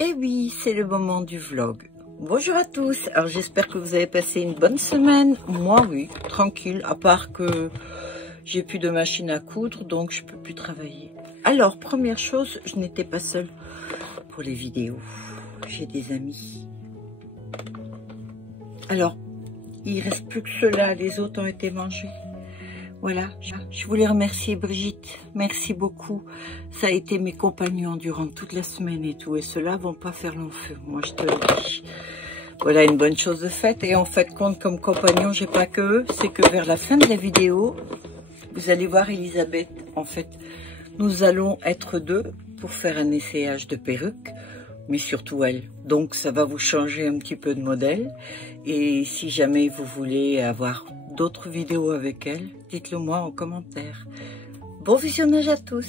Et oui, c'est le moment du vlog. Bonjour à tous, alors j'espère que vous avez passé une bonne semaine. Moi oui, tranquille, à part que j'ai plus de machine à coudre, donc je peux plus travailler. Alors, première chose, je n'étais pas seule pour les vidéos. J'ai des amis. Alors, il reste plus que ceux-là, les autres ont été mangés. Voilà, je voulais remercier Brigitte, merci beaucoup. Ça a été mes compagnons durant toute la semaine et tout, et ceux-là vont pas faire long feu, moi je te le dis. Voilà une bonne chose de faite, et en fait compte comme compagnons, j'ai pas que eux, c'est que vers la fin de la vidéo, vous allez voir Elisabeth. En fait, nous allons être deux pour faire un essayage de perruque, mais surtout elle. Donc ça va vous changer un petit peu de modèle, et si jamais vous voulez avoir d'autres vidéos avec elle, dites-le moi en commentaire. Bon visionnage à tous.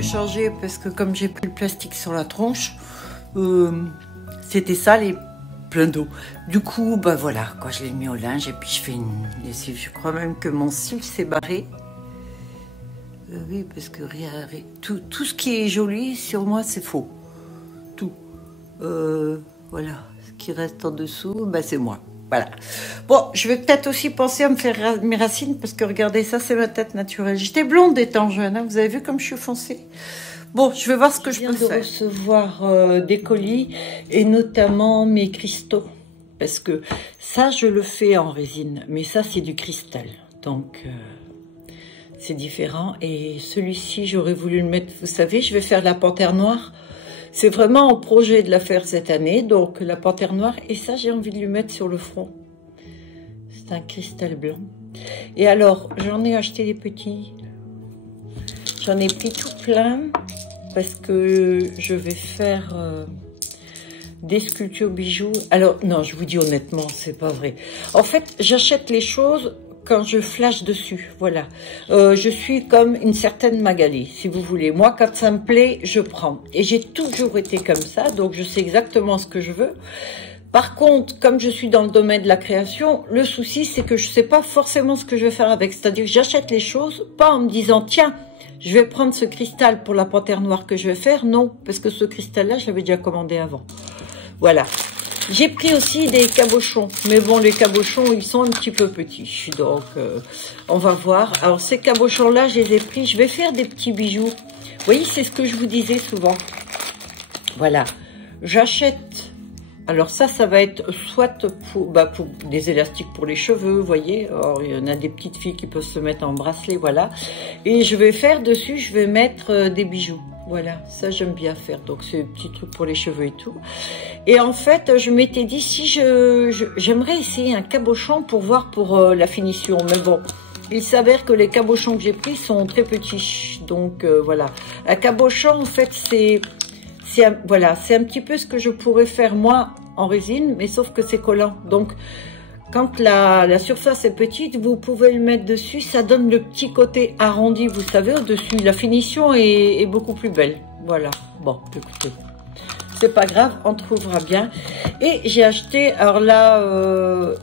Changer parce que comme j'ai pris le plastique sur la tronche, c'était sale et plein d'eau. Du coup, bah voilà, quoi, je l'ai mis au linge et puis je fais une lessive. Je crois même que mon cil s'est barré. Oui, parce que tout ce qui est joli sur moi, c'est faux. Tout. Voilà, ce qui reste en dessous, bah, c'est moi. Voilà. Bon, je vais peut-être aussi penser à me faire mes racines parce que regardez, ça c'est ma tête naturelle. J'étais blonde étant jeune, hein, vous avez vu comme je suis foncée. Bon, je vais voir ce que je peux faire. Je viens de recevoir des colis et notamment mes cristaux. parce que ça, je le fais en résine, mais ça, c'est du cristal. Donc, c'est différent. Et celui-ci, j'aurais voulu le mettre, vous savez, je vais faire la panthère noire. C'est vraiment en projet de la faire cette année, donc la panthère noire. Et ça, j'ai envie de lui mettre sur le front. C'est un cristal blanc. Et alors, j'en ai acheté des petits. J'en ai pris tout plein parce que je vais faire des sculptures bijoux. Alors, non, je vous dis honnêtement, c'est pas vrai. En fait, j'achète les choses quand je flash dessus, voilà. Je suis comme une certaine Magali, si vous voulez. Moi, quand ça me plaît, je prends. Et j'ai toujours été comme ça, donc je sais exactement ce que je veux. Par contre, comme je suis dans le domaine de la création, le souci, c'est que je sais pas forcément ce que je vais faire avec. C'est-à-dire que j'achète les choses, pas en me disant, tiens, je vais prendre ce cristal pour la panthère noire que je vais faire. Non, parce que ce cristal-là, je l'avais déjà commandé avant. Voilà. J'ai pris aussi des cabochons. Mais bon, les cabochons, ils sont un petit peu petits. Donc, on va voir. Alors, ces cabochons-là, je les ai pris. Je vais faire des petits bijoux. Vous voyez, c'est ce que je vous disais souvent. Voilà. J'achète... Alors ça va être soit pour des élastiques pour les cheveux, vous voyez. Alors, il y en a des petites filles qui peuvent se mettre en bracelet, voilà. Et je vais faire dessus, je vais mettre des bijoux. Voilà, ça j'aime bien faire. Donc c'est un petit truc pour les cheveux et tout. Et en fait, je m'étais dit, si j'aimerais essayer un cabochon pour voir pour la finition. Mais bon, il s'avère que les cabochons que j'ai pris sont très petits. Donc voilà. Un cabochon, en fait, voilà, c'est un petit peu ce que je pourrais faire moi en résine, mais sauf que c'est collant. Donc, quand la surface est petite, vous pouvez le mettre dessus, ça donne le petit côté arrondi, vous savez, au-dessus. La finition est beaucoup plus belle. Voilà. Bon, écoutez, c'est pas grave, on trouvera bien. Et j'ai acheté, alors là,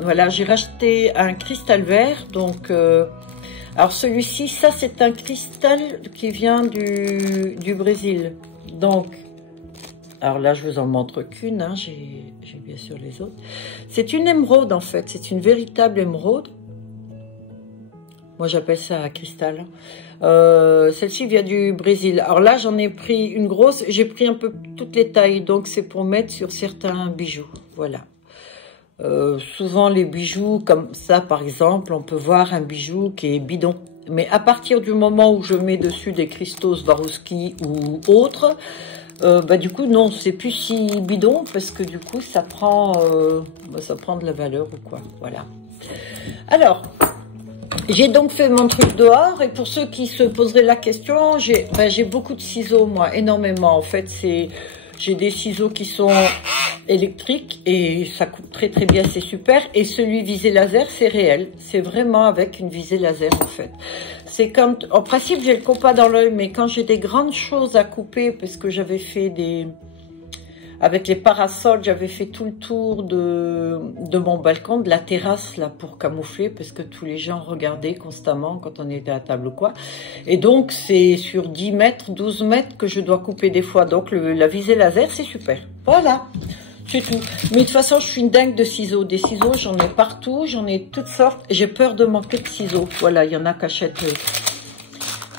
voilà, j'ai racheté un cristal vert. Donc, alors celui-ci, ça c'est un cristal qui vient du Brésil. Donc, alors là, je vous en montre qu'une, hein, j'ai bien sûr les autres. C'est une émeraude, en fait, c'est une véritable émeraude. Moi, j'appelle ça un cristal. Celle-ci vient du Brésil. Alors là, j'en ai pris une grosse, j'ai pris un peu toutes les tailles, donc c'est pour mettre sur certains bijoux, voilà. Souvent, les bijoux comme ça, par exemple, on peut voir un bijou qui est bidon. Mais à partir du moment où je mets dessus des cristaux Swarovski ou autres, du coup, non, c'est plus si bidon parce que du coup, ça prend de la valeur ou quoi. Voilà. Alors, j'ai donc fait mon truc dehors et pour ceux qui se poseraient la question, j'ai beaucoup de ciseaux, moi, énormément. En fait, j'ai des ciseaux qui sont électriques et ça coupe très très bien, c'est super. Et celui visé laser, c'est réel. C'est vraiment avec une visée laser en fait. C'est comme, en principe, j'ai le compas dans l'œil, mais quand j'ai des grandes choses à couper, parce que j'avais fait avec les parasols, j'avais fait tout le tour de mon balcon, de la terrasse là pour camoufler, parce que tous les gens regardaient constamment quand on était à table ou quoi. Et donc, c'est sur 10 mètres, 12 mètres que je dois couper des fois. Donc, la visée laser, c'est super. Voilà. C'est tout. Mais de toute façon, je suis une dingue de ciseaux. Des ciseaux, j'en ai partout, j'en ai toutes sortes. J'ai peur de manquer de ciseaux. Voilà, il y en a qui achètent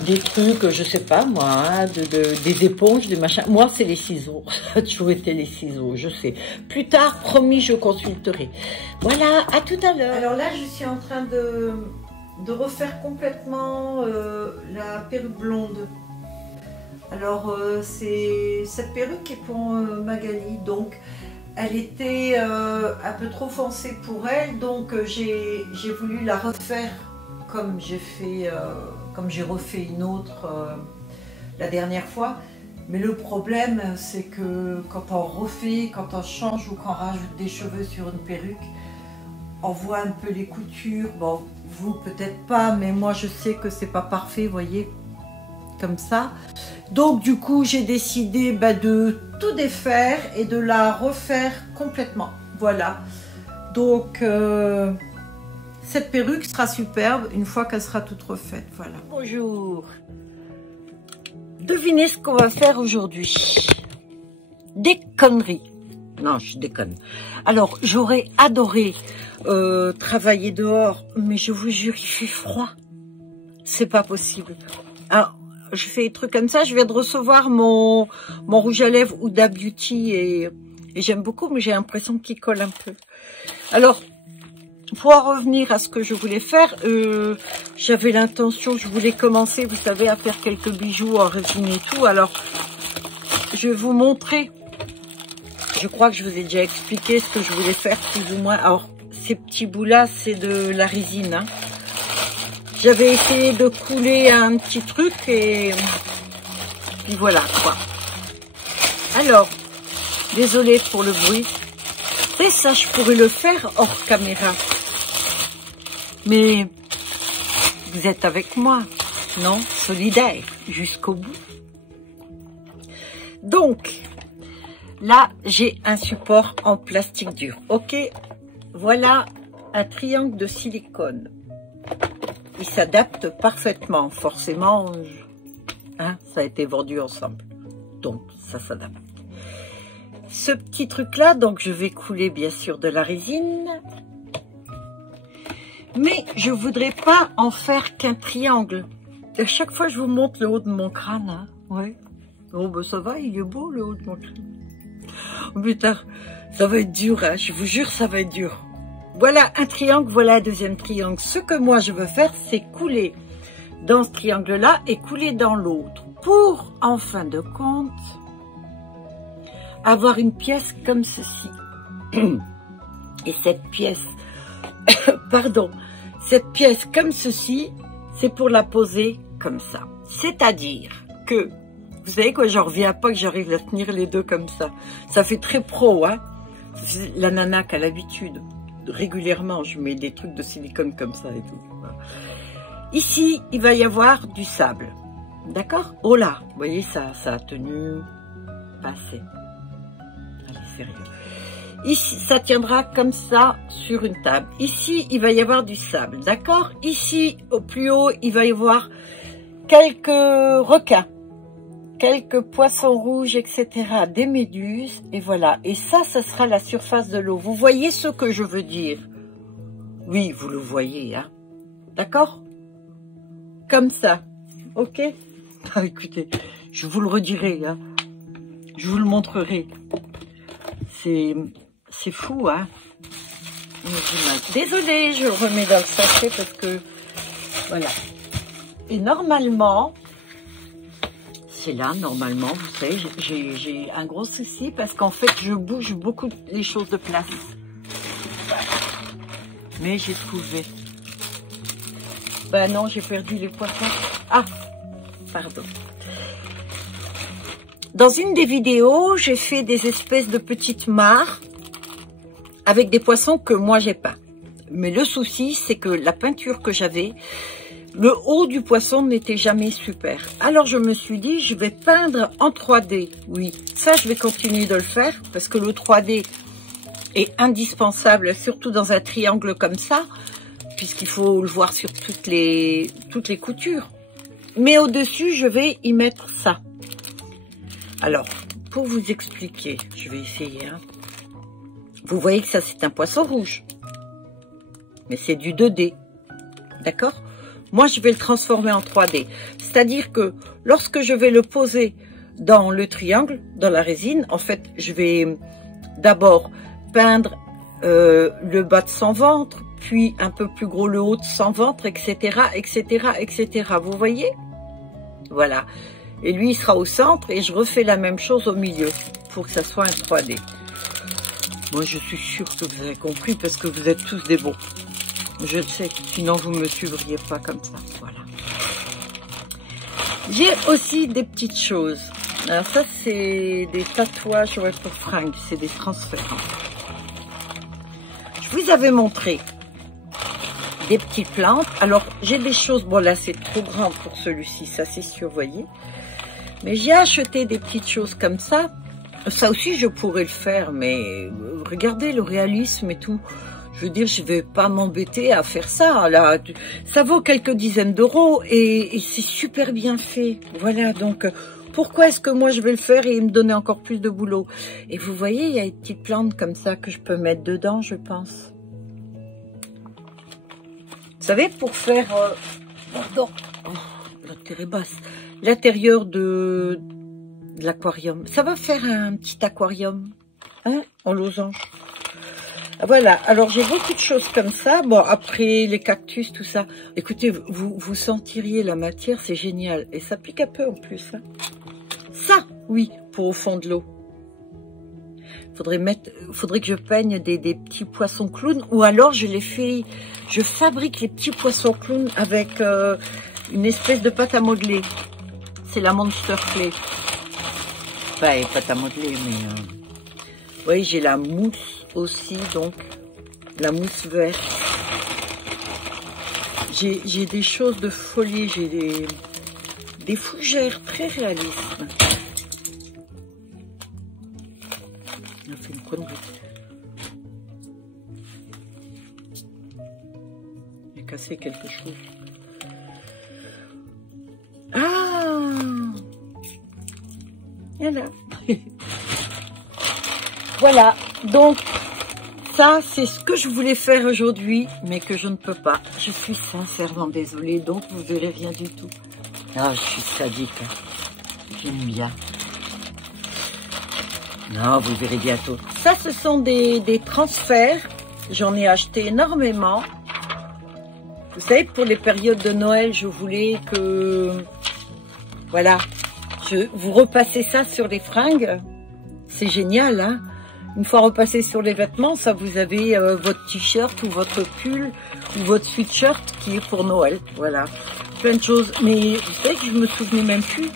des trucs, je sais pas moi, hein, des éponges, des machins. Moi, c'est les ciseaux. Ça a toujours été les ciseaux, je sais. Plus tard, promis, je consulterai. Voilà, à tout à l'heure. Alors là, je suis en train de refaire complètement la perruque blonde. Alors, c'est cette perruque qui est pour Magali, donc elle était un peu trop foncée pour elle, donc j'ai voulu la refaire comme j'ai refait une autre la dernière fois. Mais le problème, c'est que quand on refait, quand on change ou qu'on rajoute des cheveux sur une perruque, on voit un peu les coutures. Bon, vous peut-être pas, mais moi je sais que c'est pas parfait, vous voyez, comme ça. Donc du coup, j'ai décidé de tout défaire et de la refaire complètement. Voilà. Donc, cette perruque sera superbe une fois qu'elle sera toute refaite. Voilà. Bonjour. Devinez ce qu'on va faire aujourd'hui. Des conneries. Non, je déconne. Alors, j'aurais adoré travailler dehors, mais je vous jure, il fait froid. C'est pas possible. Alors, je fais des trucs comme ça. Je viens de recevoir mon rouge à lèvres Huda Beauty et j'aime beaucoup, mais j'ai l'impression qu'il colle un peu. Alors, pour en revenir à ce que je voulais faire, j'avais l'intention, je voulais commencer, vous savez, à faire quelques bijoux en résine et tout. Alors, je vais vous montrer. Je crois que je vous ai déjà expliqué ce que je voulais faire, plus ou moins. Alors, ces petits bouts-là, c'est de la résine. Hein. J'avais essayé de couler un petit truc et puis voilà, quoi. Alors, désolée pour le bruit. Et ça, je pourrais le faire hors caméra. Mais vous êtes avec moi, non? Solidaire, jusqu'au bout. Donc, là, j'ai un support en plastique dur. Ok, voilà un triangle de silicone. Il s'adapte parfaitement. Forcément, hein, ça a été vendu ensemble. Donc, ça s'adapte. Ce petit truc-là, donc je vais couler bien sûr de la résine. Mais je voudrais pas en faire qu'un triangle. À chaque fois, je vous montre le haut de mon crâne. Hein. Ouais. Oh, ben ça va, il est beau le haut de mon crâne. Oh, putain, ça va être dur, hein. Je vous jure, ça va être dur. Voilà un triangle, voilà un deuxième triangle. Ce que moi je veux faire, c'est couler dans ce triangle-là et couler dans l'autre. Pour, en fin de compte, avoir une pièce comme ceci. Et cette pièce, pardon, cette pièce comme ceci, c'est pour la poser comme ça. C'est-à-dire que, vous savez quoi, j'en reviens pas que j'arrive à tenir les deux comme ça. Ça fait très pro, hein. La nana qui a l'habitude. Régulièrement, je mets des trucs de silicone comme ça et tout. Voilà. Ici, il va y avoir du sable. D'accord? Oh là, vous voyez, ça a tenu pas assez. Allez, sérieux. Ici, ça tiendra comme ça sur une table. Ici, il va y avoir du sable. D'accord? Ici, au plus haut, il va y avoir quelques requins, quelques poissons rouges, etc. Des méduses. Et voilà. Et ça sera la surface de l'eau. Vous voyez ce que je veux dire? Oui, vous le voyez, hein? D'accord? Comme ça. Ok? Ah, écoutez, je vous le redirai, hein? Je vous le montrerai. C'est fou, hein? Désolée, je le remets dans le sachet parce que... Voilà. Et normalement... C'est là, normalement, vous savez, j'ai un gros souci parce qu'en fait, je bouge beaucoup les choses de place. Mais j'ai trouvé. Ben non, j'ai perdu les poissons. Ah, pardon. Dans une des vidéos, j'ai fait des espèces de petites mares avec des poissons que moi j'ai peint. Mais le souci, c'est que la peinture que j'avais, le haut du poisson n'était jamais super. Alors je me suis dit, je vais peindre en 3D. Oui, ça je vais continuer de le faire parce que le 3D est indispensable, surtout dans un triangle comme ça, puisqu'il faut le voir sur toutes les coutures. Mais au-dessus, je vais y mettre ça. Alors, pour vous expliquer, je vais essayer. Hein. Vous voyez que ça, c'est un poisson rouge. Mais c'est du 2D. D'accord? Moi, je vais le transformer en 3D. C'est-à-dire que lorsque je vais le poser dans le triangle, dans la résine, en fait, je vais d'abord peindre le bas de son ventre, puis un peu plus gros le haut de son ventre, etc., etc., etc. Vous voyez? Voilà. Et lui, il sera au centre et je refais la même chose au milieu pour que ça soit un 3D. Moi, je suis sûre que vous avez compris parce que vous êtes tous des bons. Je le sais, sinon vous ne me suivriez pas comme ça. Voilà. J'ai aussi des petites choses. Alors ça, c'est des tatouages pour fringues. C'est des transferts. Je vous avais montré des petites plantes. Alors, j'ai des choses... Bon, là, c'est trop grand pour celui-ci. Ça, c'est sûr, vous voyez. Mais j'ai acheté des petites choses comme ça. Ça aussi, je pourrais le faire. Mais regardez le réalisme et tout. Je veux dire, je vais pas m'embêter à faire ça. Là, ça vaut quelques dizaines d'euros et c'est super bien fait. Voilà, donc pourquoi est-ce que moi je vais le faire et me donner encore plus de boulot? Et vous voyez, il y a une petite plante comme ça que je peux mettre dedans, je pense. Vous savez, pour faire... pardon, la terre est basse. L'intérieur de l'aquarium. Ça va faire un petit aquarium, hein, en losange. Voilà, alors j'ai beaucoup de choses comme ça. Bon, après les cactus, tout ça. Écoutez, vous sentiriez la matière, c'est génial. Et ça pique un peu en plus. Hein. Ça, oui, pour au fond de l'eau. Faudrait que je peigne des petits poissons clowns. Ou alors je fabrique les petits poissons clowns avec une espèce de pâte à modeler. C'est la Monster Clay. Enfin, pâte à modeler, mais... oui, j'ai la mousse aussi, donc la mousse verte. J'ai des choses de folie, j'ai des fougères très réalistes. On a fait une connerie. J'ai cassé quelque chose. Ah! Voilà. Voilà, donc ça c'est ce que je voulais faire aujourd'hui, mais que je ne peux pas. Je suis sincèrement désolée, donc vous verrez rien du tout. Ah, je suis sadique, hein. J'aime bien. Non, vous verrez bientôt. Ça, ce sont des transferts. J'en ai acheté énormément. Vous savez, pour les périodes de Noël, je voulais que... Voilà, vous repassez ça sur les fringues. C'est génial, hein. Une fois repassé sur les vêtements, ça vous avez votre t-shirt ou votre pull ou votre sweatshirt qui est pour Noël. Voilà, plein de choses. Mais vous savez que je me souvenais même plus.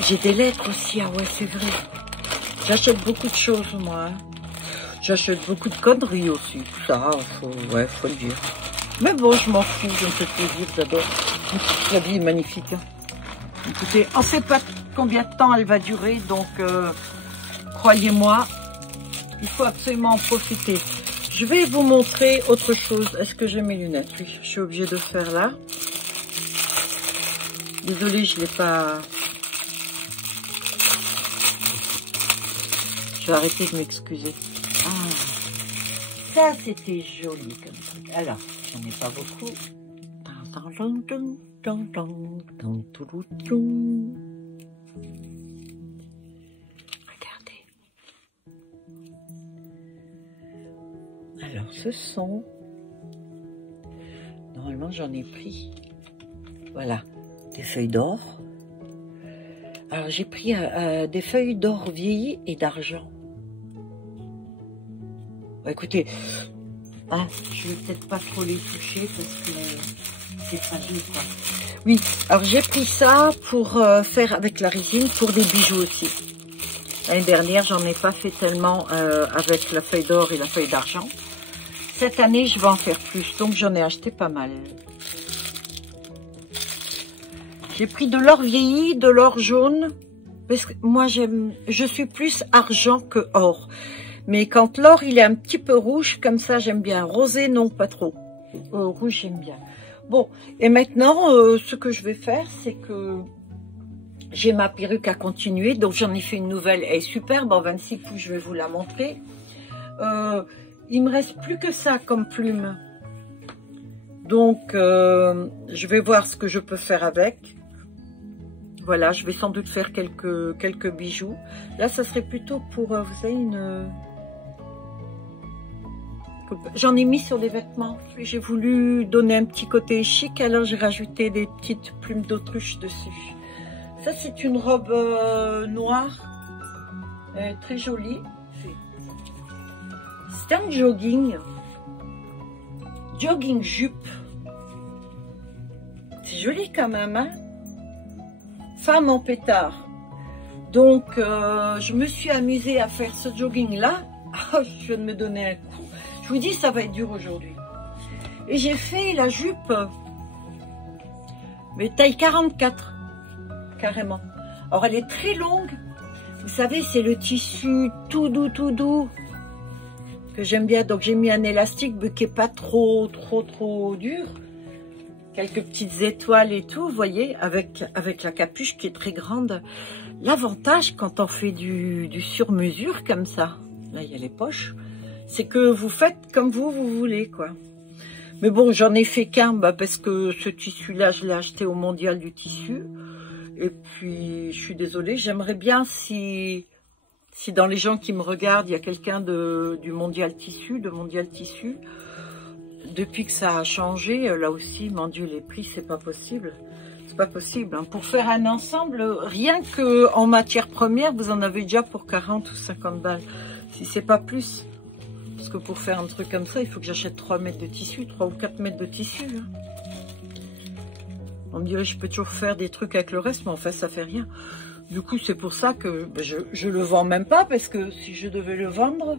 J'ai des lettres aussi, ah ouais, c'est vrai. J'achète beaucoup de choses, moi. Hein. J'achète beaucoup de conneries aussi. Ça, faut le dire. Mais bon, je m'en fous, je me fais plaisir, j'adore. La vie est magnifique. Hein. Écoutez, on ne sait pas combien de temps elle va durer, donc... croyez-moi, il faut absolument en profiter. Je vais vous montrer autre chose. Est-ce que j'ai mes lunettes? Oui, je suis obligée de faire là. Désolée, je ne l'ai pas... Je vais arrêter de m'excuser. Ah, ça, c'était joli comme truc. Alors, j'en ai pas beaucoup. Alors, ce sont... Normalement, j'en ai pris. Voilà, des feuilles d'or. Alors, j'ai pris des feuilles d'or vieillies et d'argent. Bon, écoutez, hein, je vais peut-être pas trop les toucher parce que c'est fragile, quoi. Oui, alors j'ai pris ça pour faire avec la résine pour des bijoux aussi. L'année dernière, j'en ai pas fait tellement avec la feuille d'or et la feuille d'argent. Cette année, je vais en faire plus, donc j'en ai acheté pas mal. J'ai pris de l'or vieilli, de l'or jaune, parce que moi, je suis plus argent que or. Mais quand l'or, il est un petit peu rouge, comme ça, j'aime bien. Rosé, non, pas trop. Rouge, j'aime bien. Bon, et maintenant, ce que je vais faire, c'est que j'ai ma perruque à continuer. Donc, j'en ai fait une nouvelle. Elle est superbe, en 26 pouces, je vais vous la montrer. Il me reste plus que ça comme plume. Donc, je vais voir ce que je peux faire avec. Voilà, je vais sans doute faire quelques bijoux. Là, ça serait plutôt pour, vous savez, une... J'en ai mis sur des vêtements. J'ai voulu donner un petit côté chic, alors j'ai rajouté des petites plumes d'autruche dessus. Ça, c'est une robe noire, très jolie. C'est un jogging jupe. C'est joli quand même, hein? Femme en pétard. Donc, je me suis amusée à faire ce jogging-là. Oh, je viens de me donner un coup. Je vous dis, ça va être dur aujourd'hui. Et j'ai fait la jupe, mais taille 44, carrément. Alors, elle est très longue. Vous savez, c'est le tissu tout doux, que j'aime bien. Donc, j'ai mis un élastique qui n'est pas trop dur. Quelques petites étoiles et tout, vous voyez, avec la capuche qui est très grande. L'avantage, quand on fait du sur-mesure comme ça, là, il y a les poches, c'est que vous faites comme vous voulez, quoi. Mais bon, j'en ai fait qu'un, parce que ce tissu-là, je l'ai acheté au Mondial du tissu. Et puis, je suis désolée, j'aimerais bien si Si dans les gens qui me regardent, il y a quelqu'un du Mondial Tissu, depuis que ça a changé, là aussi, mon Dieu, les prix, c'est pas possible. C'est pas possible. Hein. Pour faire un ensemble, rien que en matière première, vous en avez déjà pour 40 ou 50 balles. Si c'est pas plus. Parce que pour faire un truc comme ça, il faut que j'achète 3 mètres de tissu, 3 ou 4 mètres de tissu. Hein. On me dirait, je peux toujours faire des trucs avec le reste, mais en fait, ça fait rien. Du coup, c'est pour ça que je le vends même pas, parce que si je devais le vendre,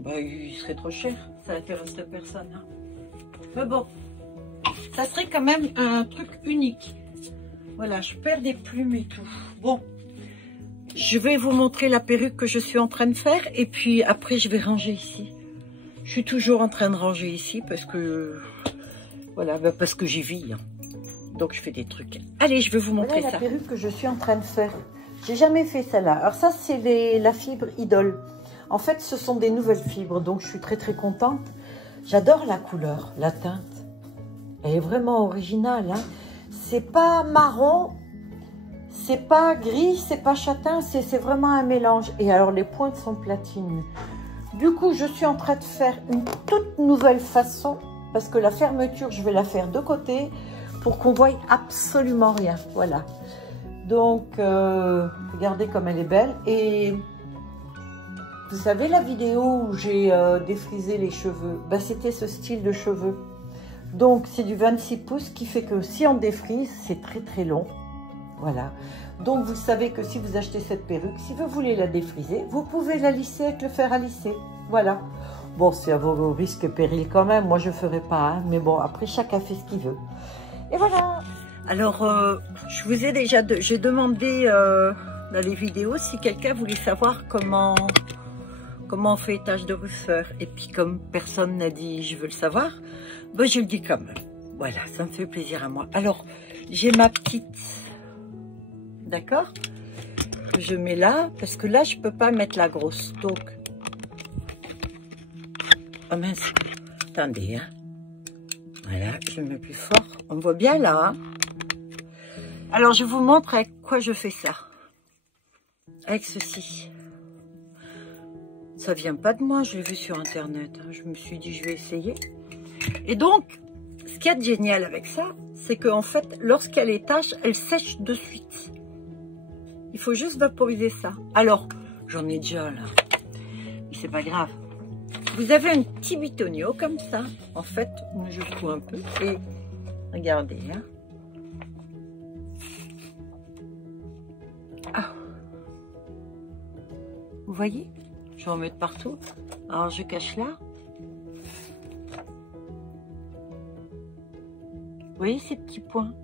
bah, il serait trop cher. Ça n'intéresserait personne. Hein. Mais bon, ça serait quand même un truc unique. Voilà, je perds des plumes et tout. Bon, je vais vous montrer la perruque que je suis en train de faire, et puis après, je vais ranger ici. Je suis toujours en train de ranger ici, parce que, voilà, bah, parce que j'y vis. Hein. Donc, je fais des trucs. Allez, je vais vous montrer ça. La perruque que je suis en train de faire. J'ai jamais fait celle-là. Alors ça, c'est la fibre Idole. En fait, ce sont des nouvelles fibres. Donc, je suis très, très contente. J'adore la couleur, la teinte. Elle est vraiment originale. Hein. C'est pas marron. C'est pas gris. C'est pas châtain. C'est vraiment un mélange. Et alors, les pointes sont platine. Du coup, je suis en train de faire une toute nouvelle façon. Parce que la fermeture, je vais la faire de côté. Pour qu'on voie absolument rien, voilà. Donc, regardez comme elle est belle. Et vous savez la vidéo où j'ai défrisé les cheveux, ben, c'était ce style de cheveux. Donc, c'est du 26 pouces qui fait que si on défrise, c'est très très long. Voilà. Donc, vous savez que si vous achetez cette perruque, si vous voulez la défriser, vous pouvez la lisser avec le fer à lisser. Voilà. Bon, c'est à vos risques et périls quand même. Moi, je ne ferai pas. Hein. Mais bon, après, chacun fait ce qu'il veut. Et voilà. Alors, je vous ai déjà, j'ai demandé dans les vidéos si quelqu'un voulait savoir comment on fait étage de rousseur. Et puis comme personne n'a dit je veux le savoir, ben je le dis quand même. Voilà, ça me fait plaisir à moi. Alors, j'ai ma petite, d'accord, que je mets là, parce que là, je peux pas mettre la grosse. Donc, oh mince, attendez, hein. Voilà, je mets plus fort. On me voit bien là. Hein. Alors, je vous montre avec quoi je fais ça. Avec ceci. Ça vient pas de moi, je l'ai vu sur Internet. Hein. Je me suis dit, je vais essayer. Et donc, ce qu'il y a de génial avec ça, c'est qu'en fait, lorsqu'elle est tâche, elle sèche de suite. Il faut juste vaporiser ça. Alors, j'en ai déjà là. Mais c'est pas grave. Vous avez un petit bitonio comme ça. En fait, moi je fous un peu. Et regardez. Hein. Ah. Vous voyez? Je vais en mettre partout. Alors je cache là. Vous voyez ces petits points?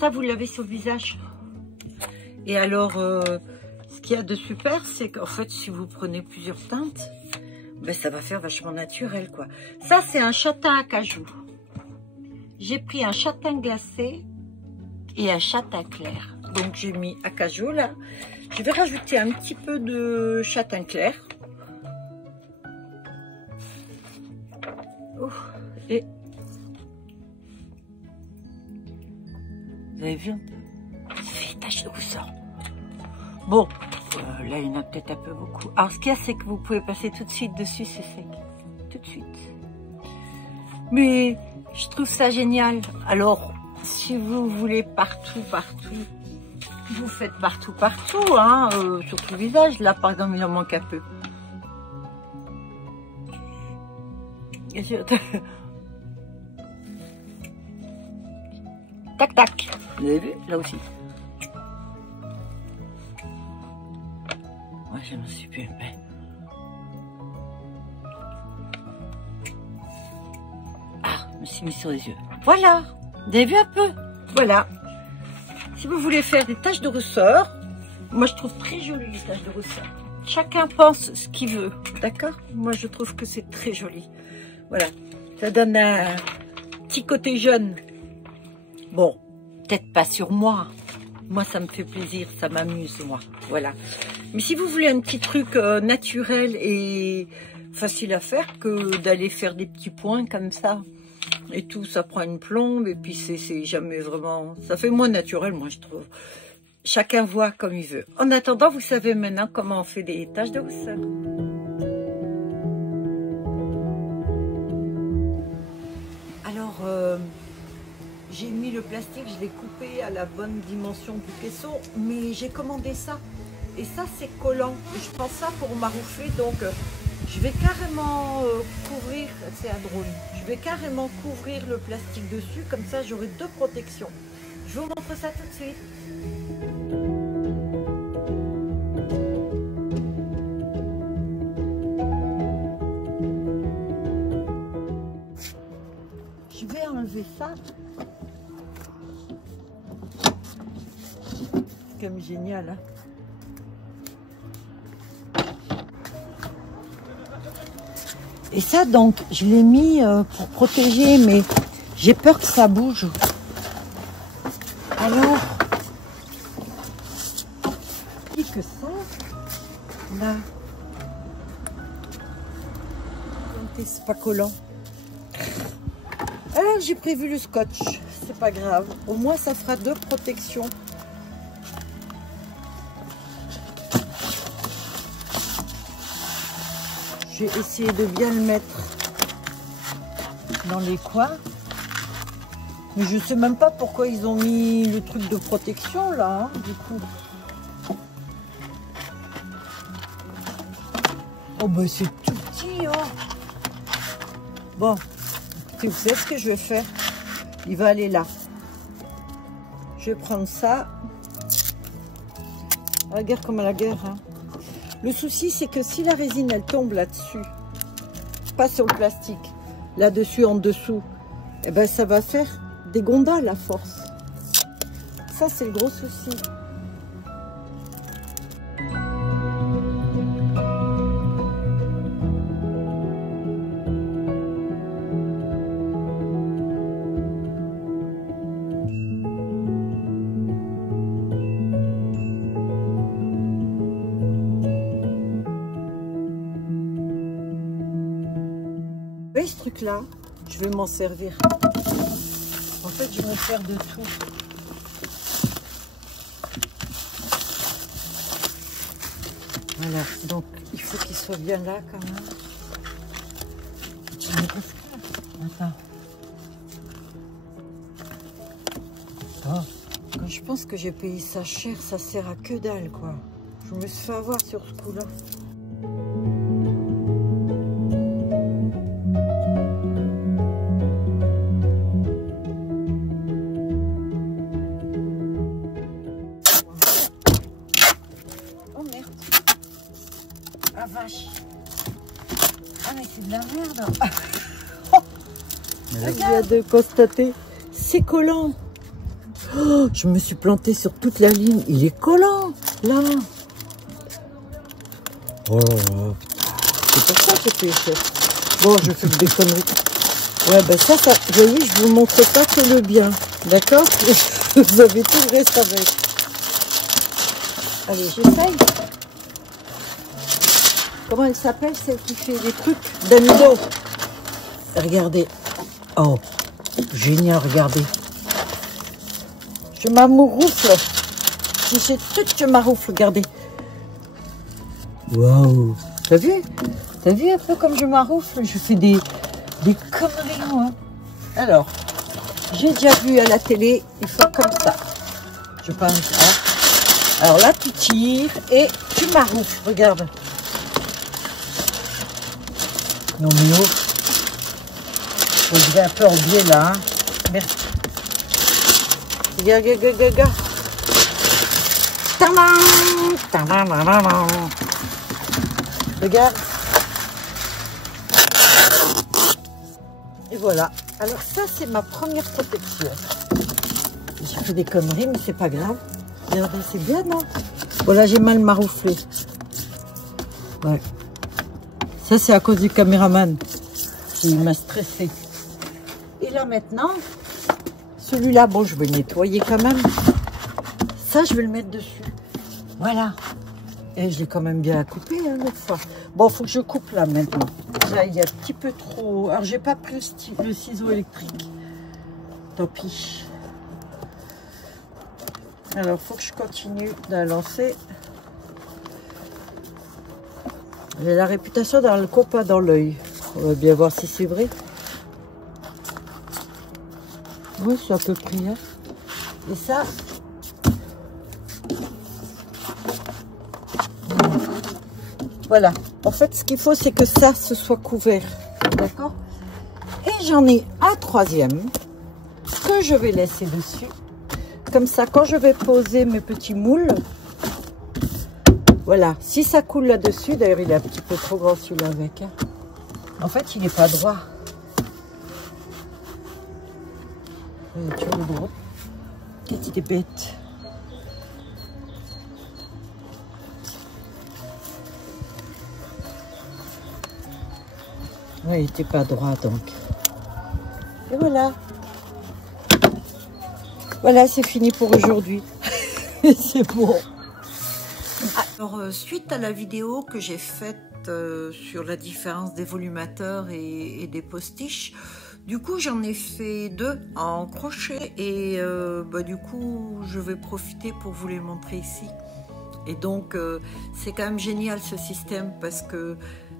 Ça, vous l'avez sur le visage. Et alors, ce qu'il y a de super, c'est qu'en fait, si vous prenez plusieurs teintes, ben, ça va faire vachement naturel, quoi. Ça, c'est un châtain à cajou. J'ai pris un châtain glacé et un châtain clair. Donc, j'ai mis acajou, là. Je vais rajouter un petit peu de châtain clair. Oh, et... Vous avez vu un peu? Ça fait tache de rousseur. Bon. Là, il y en a peut-être un peu beaucoup. Alors, ce qu'il y a, c'est que vous pouvez passer tout de suite dessus, c'est sec. Tout de suite. Mais je trouve ça génial. Alors, si vous voulez partout, vous faites partout, hein, sur tout le visage. Là, par exemple, il en manque un peu. Tac, tac. Vous avez vu? Là aussi. Ouais, je m'en suis plus épais. Ah, je me suis mis sur les yeux. Voilà, vous avez vu un peu? Voilà. Si vous voulez faire des taches de ressort, moi je trouve très joli les taches de ressort. Chacun pense ce qu'il veut, d'accord? Moi je trouve que c'est très joli. Voilà, ça donne un petit côté jeune. Bon, peut-être pas sur moi. Moi ça me fait plaisir, ça m'amuse moi. Voilà. Mais si vous voulez un petit truc naturel et facile à faire que d'aller faire des petits points comme ça et tout, ça prend une plombe et puis c'est jamais vraiment... Ça fait moins naturel, moi, je trouve. chacun voit comme il veut. En attendant, vous savez maintenant comment on fait des taches de rousseur. Alors, j'ai mis le plastique, je l'ai coupé à la bonne dimension du caisson, mais j'ai commandé ça. Et ça, c'est collant. Je prends ça pour maroufler, donc je vais carrément couvrir, c'est un drone, je vais carrément couvrir le plastique dessus, comme ça j'aurai 2 protections. Je vous montre ça tout de suite. Je vais enlever ça. C'est quand même génial, hein. Et ça, donc, je l'ai mis pour protéger, mais j'ai peur que ça bouge. Alors, plus que ça, là, c'est pas collant. Alors, j'ai prévu le scotch, c'est pas grave. Au moins, ça fera 2 protections. J'ai essayé de bien le mettre dans les coins. Mais je sais même pas pourquoi ils ont mis le truc de protection là, hein, du coup. Oh ben c'est tout petit, hein. Bon, vous savez ce que je vais faire? Il va aller là. Je vais prendre ça. À la guerre comme à la guerre, hein. Le souci, c'est que si la résine, elle tombe là-dessus, pas sur le plastique, là-dessus, en dessous, eh ben, ça va faire des gondoles à force. Ça, c'est le gros souci. Vous voyez ce truc là, je vais m'en servir. En fait, je vais me faire de tout. Voilà, donc il faut qu'il soit bien là quand même. Attends. Oh. Quand je pense que j'ai payé ça cher, ça sert à que dalle quoi. Je me suis fait avoir sur ce coup là. Ah vache. Ah mais c'est de la merde. Je viens de constater, c'est collant. Oh, je me suis plantée sur toute la ligne. Il est collant, là. Oh, c'est pour ça que c'est cher. Bon, je fais des conneries. Ouais, ben ça, vous voyez, je vous montre pas que le bien. D'accord? Vous avez tout le reste avec. Allez, j'essaye. Comment elle s'appelle, celle qui fait des trucs d'amido? Regardez. Oh, génial, regardez. Je m'amouroufle. Si c'est le truc, je m'aroufle, regardez. Waouh. T'as vu? T'as vu un peu comme je m'aroufle? Je fais des conneries, moi. Alors, j'ai déjà vu à la télé, il faut comme ça. Je pense. Hein. Alors là, tu tires et tu m'aroufles, regarde. Non mais oh, je vais un peu en biais là, hein. Merci. Regarde. Regarde. Et voilà. Alors ça, c'est ma première protection. J'ai fait des conneries, mais c'est pas grave. Regardez, c'est bien, non? Voilà, j'ai mal marouflé. Ouais. Ça, c'est à cause du caméraman qui m'a stressé. Et là, maintenant, celui-là, bon, je vais le nettoyer quand même. Ça, je vais le mettre dessus. Voilà. Et je l'ai quand même bien coupé, hein, l'autre fois. Bon, il faut que je coupe là, maintenant. Là, il y a un petit peu trop... Alors, j'ai pas pris le ciseau électrique. Tant pis. Alors, faut que je continue de la lancer. J'ai la réputation d'avoir le copain dans l'œil. On va bien voir si c'est vrai. Oui, c'est à peu près. Hein. Et ça... Voilà. En fait, ce qu'il faut, c'est que ça se soit couvert. D'accord? Et j'en ai un troisième que je vais laisser dessus. Comme ça, quand je vais poser mes petits moules, voilà. Si ça coule là-dessus, d'ailleurs, il est un petit peu trop grand celui-là avec. Hein. En fait, il n'est pas droit. Tu vois le droit. Qu'est-ce qu'il est bête. Oui, il n'était pas droit donc. Et voilà. Voilà, c'est fini pour aujourd'hui. C'est bon. Alors, suite à la vidéo que j'ai faite sur la différence des volumateurs et des postiches, du coup, j'en ai fait 2 en crochet et du coup, je vais profiter pour vous les montrer ici. Et donc, c'est quand même génial ce système parce que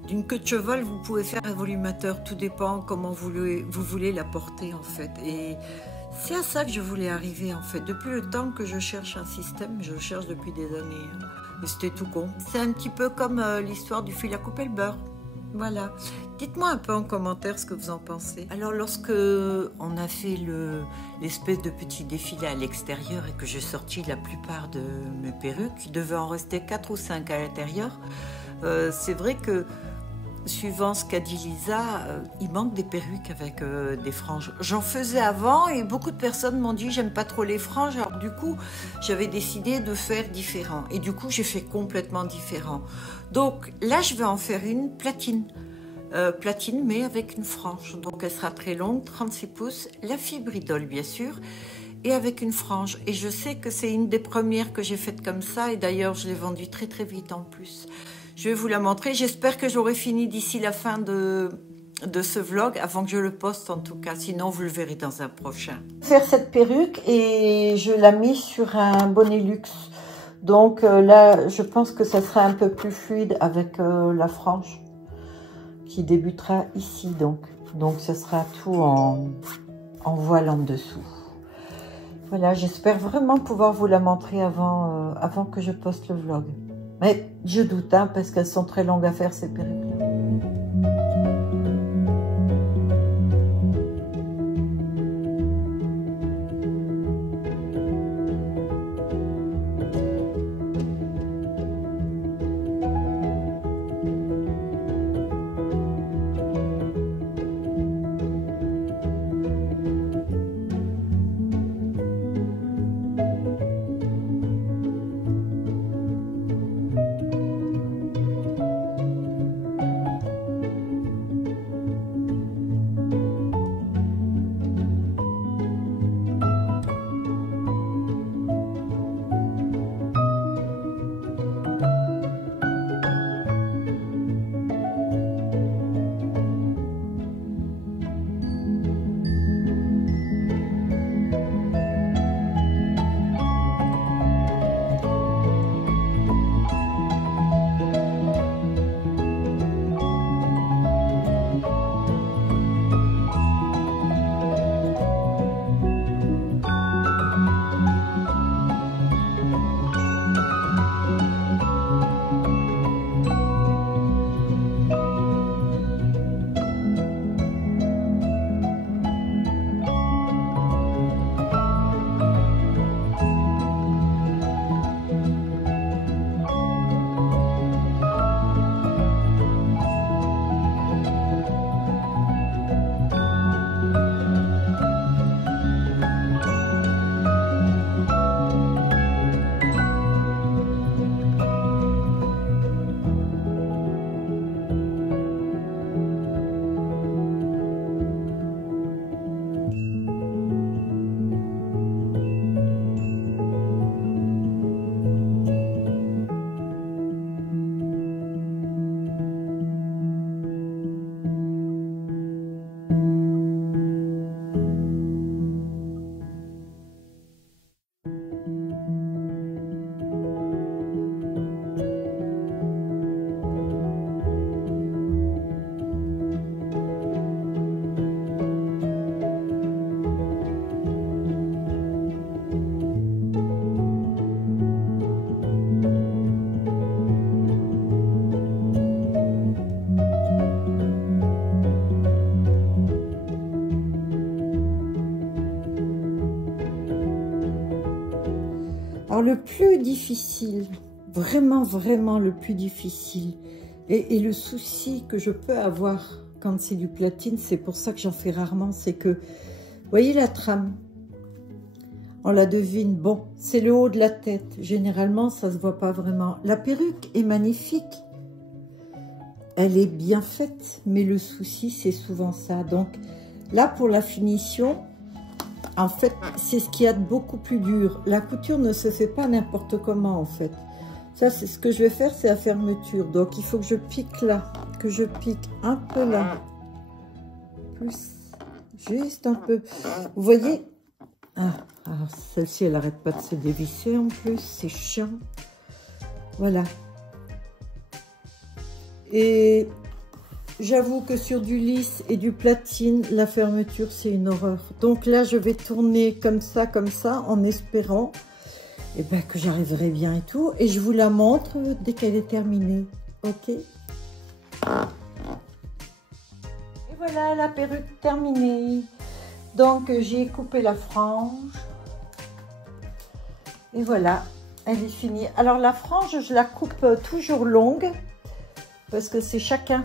d'une queue de cheval, vous pouvez faire un volumateur. Tout dépend comment vous voulez la porter en fait. Et c'est à ça que je voulais arriver en fait. Depuis le temps que je cherche un système, je le cherche depuis des années. Hein. Et c'était tout con. C'est un petit peu comme l'histoire du fil à couper le beurre. Voilà. Dites-moi un peu en commentaire ce que vous en pensez. Alors lorsque on a fait l'espèce de petit défilé à l'extérieur et que j'ai sorti la plupart de mes perruques, il devait en rester 4 ou 5 à l'intérieur. C'est vrai que suivant ce qu'a dit Lisa, il manque des perruques avec des franges. J'en faisais avant et beaucoup de personnes m'ont dit j'aime pas trop les franges. Alors du coup, j'avais décidé de faire différent. Et du coup, j'ai fait complètement différent. Donc là, je vais en faire une platine. Platine, mais avec une frange. Donc elle sera très longue, 36 pouces. La fibre idole, bien sûr. Et avec une frange. Et je sais que c'est une des premières que j'ai faites comme ça. Et d'ailleurs, je l'ai vendue très très vite en plus. Je vais vous la montrer. J'espère que j'aurai fini d'ici la fin de ce vlog, avant que je le poste en tout cas. Sinon, vous le verrez dans un prochain. Faire cette perruque et je la mise sur un bonnet luxe. Donc là, je pense que ça sera un peu plus fluide avec la frange qui débutera ici. Donc ce sera tout en voile en dessous. Voilà, j'espère vraiment pouvoir vous la montrer avant que je poste le vlog. Mais je doute, hein, parce qu'elles sont très longues à faire, ces perruques-là. Alors le plus difficile, vraiment le plus difficile, et le souci que je peux avoir quand c'est du platine, c'est pour ça que j'en fais rarement, c'est que, vous voyez la trame, on la devine, bon, c'est le haut de la tête, généralement ça se voit pas vraiment. La perruque est magnifique, elle est bien faite, mais le souci c'est souvent ça. Donc là pour la finition, en fait c'est ce qu'il y a de beaucoup plus dur. La couture ne se fait pas n'importe comment en fait. Ça c'est ce que je vais faire, c'est la fermeture. Donc il faut que je pique là, que je pique un peu là, plus, juste un peu. Vous voyez, alors celle-ci elle n'arrête pas de se dévisser en plus, c'est chiant. Voilà. Et j'avoue que sur du lisse et du platine, la fermeture, c'est une horreur. Donc là, je vais tourner comme ça, en espérant que j'arriverai bien et tout. Et je vous la montre dès qu'elle est terminée. Ok? Et voilà la perruque terminée. Donc, j'ai coupé la frange. Et voilà, elle est finie. Alors, la frange, je la coupe toujours longue. Parce que c'est chacun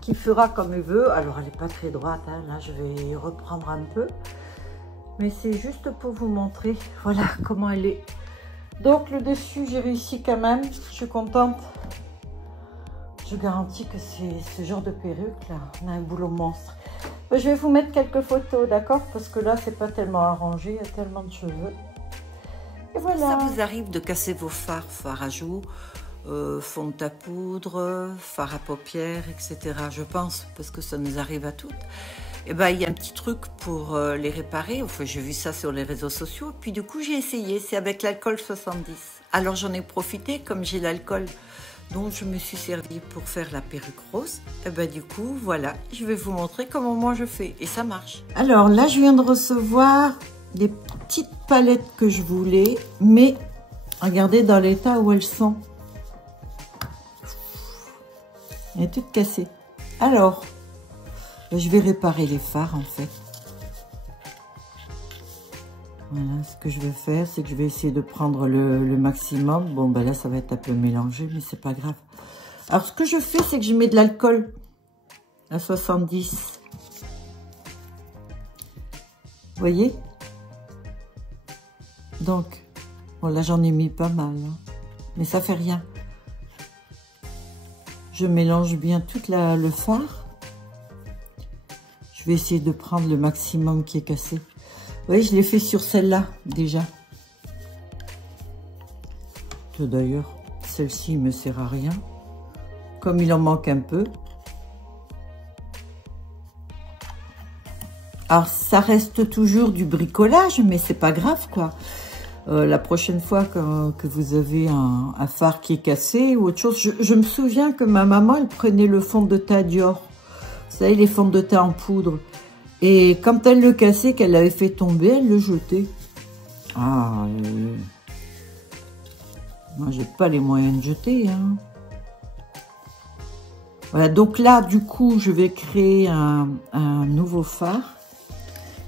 qui fera comme il veut. Alors, elle n'est pas très droite, hein. Là, je vais reprendre un peu. Mais c'est juste pour vous montrer, voilà, comment elle est. Donc, le dessus, j'ai réussi quand même. Je suis contente. Je garantis que c'est ce genre de perruque, là. On a un boulot monstre. Je vais vous mettre quelques photos, d'accord? Parce que là, c'est pas tellement arrangé. Il y a tellement de cheveux. Et voilà. Ça vous arrive de casser vos fards, fards à joues, fond de ta poudre, fard à paupières, etc. Je pense, parce que ça nous arrive à toutes. Et ben, il y a un petit truc pour les réparer. Enfin, j'ai vu ça sur les réseaux sociaux. Puis du coup, j'ai essayé. C'est avec l'alcool 70. Alors, j'en ai profité, comme j'ai l'alcool. Donc, je me suis servi pour faire la perruque rose. Et ben, du coup, voilà. Je vais vous montrer comment moi je fais. Et ça marche. Alors, là, je viens de recevoir des petites palettes que je voulais. Mais, regardez dans l'état où elles sont. Elle est toute cassée. Alors, je vais réparer les fards en fait. Voilà, ce que je vais faire, c'est que je vais essayer de prendre le maximum. Bon, ben là, ça va être un peu mélangé, mais c'est pas grave. Alors, ce que je fais, c'est que je mets de l'alcool à 70. Vous voyez? Donc, bon, là, j'en ai mis pas mal, hein, mais ça fait rien. Je mélange bien tout le fard. Je vais essayer de prendre le maximum qui est cassé. Vous voyez, je l'ai fait sur celle-là, déjà. D'ailleurs, celle-ci ne me sert à rien. Comme il en manque un peu. Alors, ça reste toujours du bricolage, mais c'est pas grave, quoi. La prochaine fois que vous avez un fard qui est cassé ou autre chose, je me souviens que ma maman, elle prenait le fond de teint Dior. Vous savez, les fonds de teint en poudre. Et quand elle le cassait, qu'elle l'avait fait tomber, elle le jetait. Ah, moi, j'ai pas les moyens de jeter, hein. Voilà, donc là, du coup, je vais créer un nouveau fard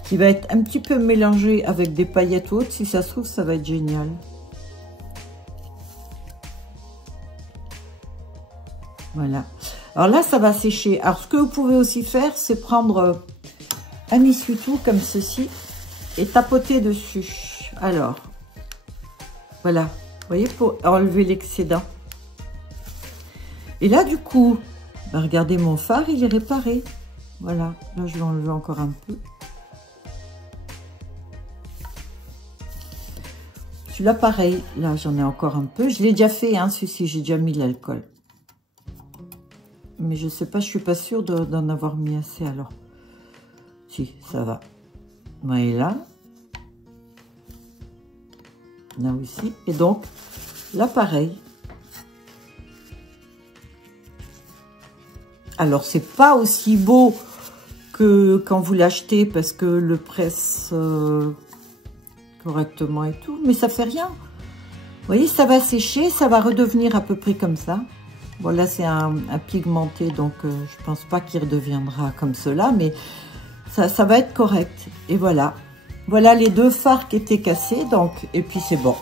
qui va être un petit peu mélangé avec des paillettes hautes. Si ça se trouve, ça va être génial. Voilà. Alors là, ça va sécher. Alors, ce que vous pouvez aussi faire, c'est prendre un essuie-tout comme ceci et tapoter dessus. Alors, voilà. Vous voyez, pour enlever l'excédent. Et là, du coup, ben, regardez, mon fard, il est réparé. Voilà. Là, je vais enlever encore un peu. Celui-là, pareil. Là, j'en ai encore un peu. Je l'ai déjà fait, hein, celui-ci. J'ai déjà mis de l'alcool. Mais je sais pas, je suis pas sûre d'en avoir mis assez, alors. Si, ça va. Et là. Là aussi. Et donc, là, pareil. Alors, c'est pas aussi beau que quand vous l'achetez, parce que le presse correctement et tout, mais ça fait rien. Vous voyez, ça va sécher, ça va redevenir à peu près comme ça. Bon, là, c'est un pigmenté, donc je pense pas qu'il redeviendra comme cela, mais ça va être correct. Et voilà. Voilà les deux fards qui étaient cassés, donc, et puis c'est bon.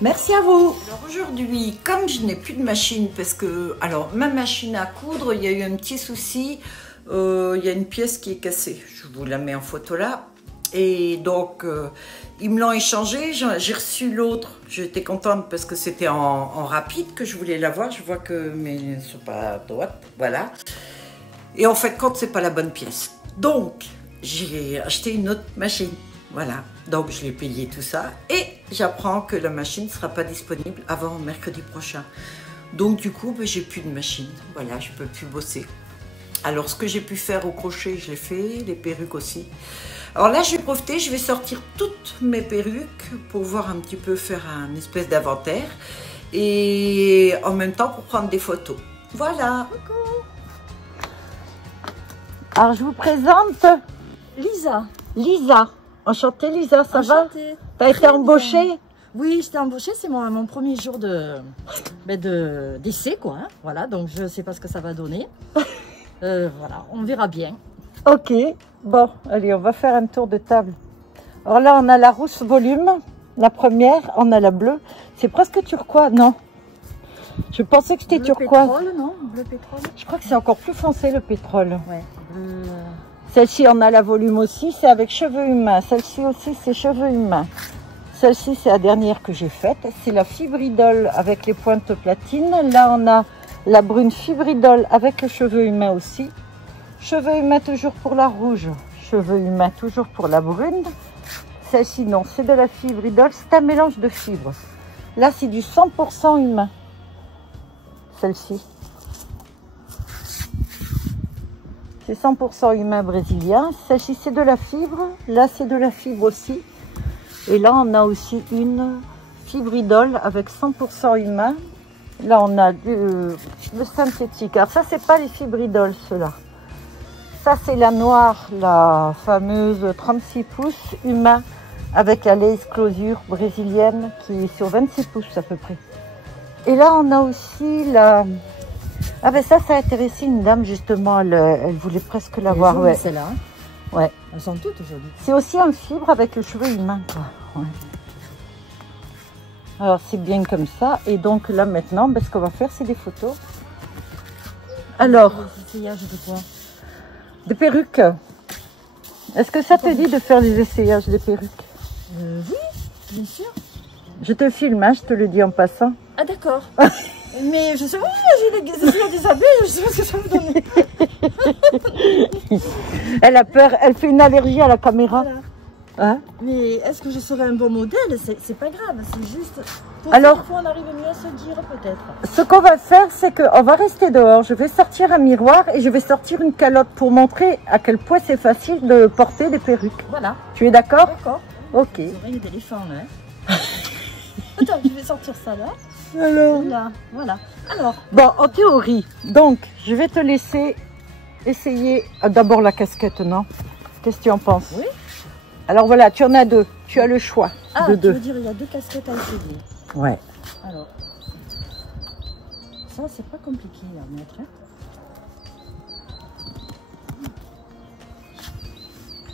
Merci à vous. Alors aujourd'hui, comme je n'ai plus de machine, parce que, alors ma machine à coudre, il y a eu un petit souci, il y a une pièce qui est cassée, je vous la mets en photo là, et donc ils me l'ont échangé, j'ai reçu l'autre, j'étais contente parce que c'était en rapide que je voulais l'avoir, je vois que mes ne sont pas à droite, voilà, et en fait compte c'est pas la bonne pièce, donc j'ai acheté une autre machine. Voilà, donc je l'ai payé tout ça et j'apprends que la machine ne sera pas disponible avant mercredi prochain. Donc du coup, ben, j'ai plus de machine, voilà, je peux plus bosser. Alors ce que j'ai pu faire au crochet, je l'ai fait, les perruques aussi. Alors là, je vais profiter, je vais sortir toutes mes perruques pour voir un petit peu faire un espèce d'inventaire et en même temps pour prendre des photos. Voilà. Alors je vous présente Lisa. Lisa. Enchantée Lisa, ça Enchantée. va? T'as été embauchée? Oui, j'étais embauchée, c'est mon premier jour d'essai, quoi. Hein. Voilà, donc je ne sais pas ce que ça va donner. Voilà, on verra bien. Ok, bon, allez, on va faire un tour de table. Alors là, on a la rousse volume, la première, on a la bleue. C'est presque turquoise, non? Je pensais que c'était turquoise. Pétrole, non? Bleu pétrole. Je crois que c'est encore plus foncé le pétrole. Ouais, bleu... Celle-ci, on a la volume aussi, c'est avec cheveux humains. Celle-ci aussi, c'est cheveux humains. Celle-ci, c'est la dernière que j'ai faite. C'est la fibridole avec les pointes platine. Là, on a la brune fibridole avec le cheveu humain aussi. Cheveux humains toujours pour la rouge. Cheveux humains toujours pour la brune. Celle-ci, non, c'est de la fibridole. C'est un mélange de fibres. Là, c'est du 100% humain. Celle-ci. C'est 100% humain brésilien. Celle-ci, c'est de la fibre. Là, c'est de la fibre aussi. Et là, on a aussi une fibridole avec 100% humain. Là, on a le synthétique. Alors ça, c'est pas les fibridoles, ceux-là. Ça, c'est la noire, la fameuse 36 pouces humain avec la lace closure brésilienne qui est sur 26 pouces à peu près. Et là, on a aussi la... Ah ben ça a intéressé une dame justement, elle voulait presque l'avoir. Ouais. Celle-là. Hein. Ouais. Elles sont toutes jolies. C'est aussi un fibre avec le cheveu humain, quoi. Ouais. Alors c'est bien comme ça. Et donc là maintenant, ben, ce qu'on va faire, c'est des photos. Alors, des essayages de quoi? des perruques. Est-ce que ça te dit de faire les essayages des perruques? Oui, bien sûr. Je te filme, hein, je te le dis en passant. Ah d'accord. Mais je sais pas, j'ai des essayages des abeilles, je sais pas ce que ça va donner. Elle a peur, elle fait une allergie à la caméra. Voilà. Hein? Mais est-ce que je serai un bon modèle? C'est pas grave, c'est juste pour alors, qu'on arrive mieux à se dire peut-être. Ce qu'on va faire, c'est qu'on va rester dehors. Je vais sortir un miroir et je vais sortir une calotte pour montrer à quel point c'est facile de porter des perruques. Voilà. Tu es d'accord? D'accord. Ok. Les oreilles d'éléphant là. Hein. Attends, je vais sortir ça là. Alors. Là, voilà. Alors. Bon, en théorie, donc, je vais te laisser essayer d'abord la casquette, non? Qu'est-ce que tu en penses? Oui. Alors voilà, tu en as deux. Tu as le choix de deux. Tu veux dire il y a deux casquettes à essayer. Ouais. Alors. Ça, c'est pas compliqué à mettre. Hein.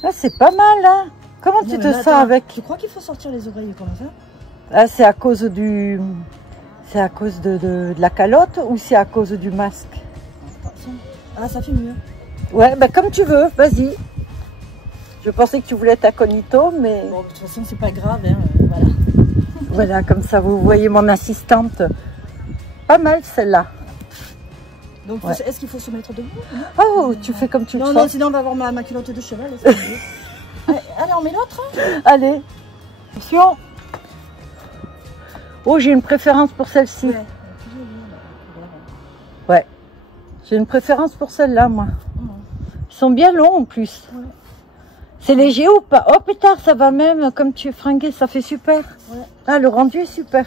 Ah, c'est pas mal, hein? Comment tu te sens avec? Tu crois qu'il faut sortir les oreilles comme ça? Ah, c'est à cause du... C'est à cause de la calotte ou c'est à cause du masque? Attention. Ah, ça fait mieux. Ouais, bah comme tu veux, vas-y. Je pensais que tu voulais être incognito, mais... Bon, de toute façon, c'est pas grave, hein, voilà. Voilà, comme ça, vous voyez mon assistante. Pas mal, celle-là. Donc, ouais. Est-ce qu'il faut se mettre debout? Oh, tu fais comme tu le sens. Non, sinon, on va avoir ma culotte de cheval. Allez, on met l'autre. Allez, attention. Oh, j'ai une préférence pour celle-ci. Ouais. J'ai une préférence pour celle-là, moi. Ils sont bien longs, en plus. Ouais. C'est léger ou pas? Oh, putain, ça va même, comme tu es fringué, ça fait super. Ouais. Ah, le rendu est super.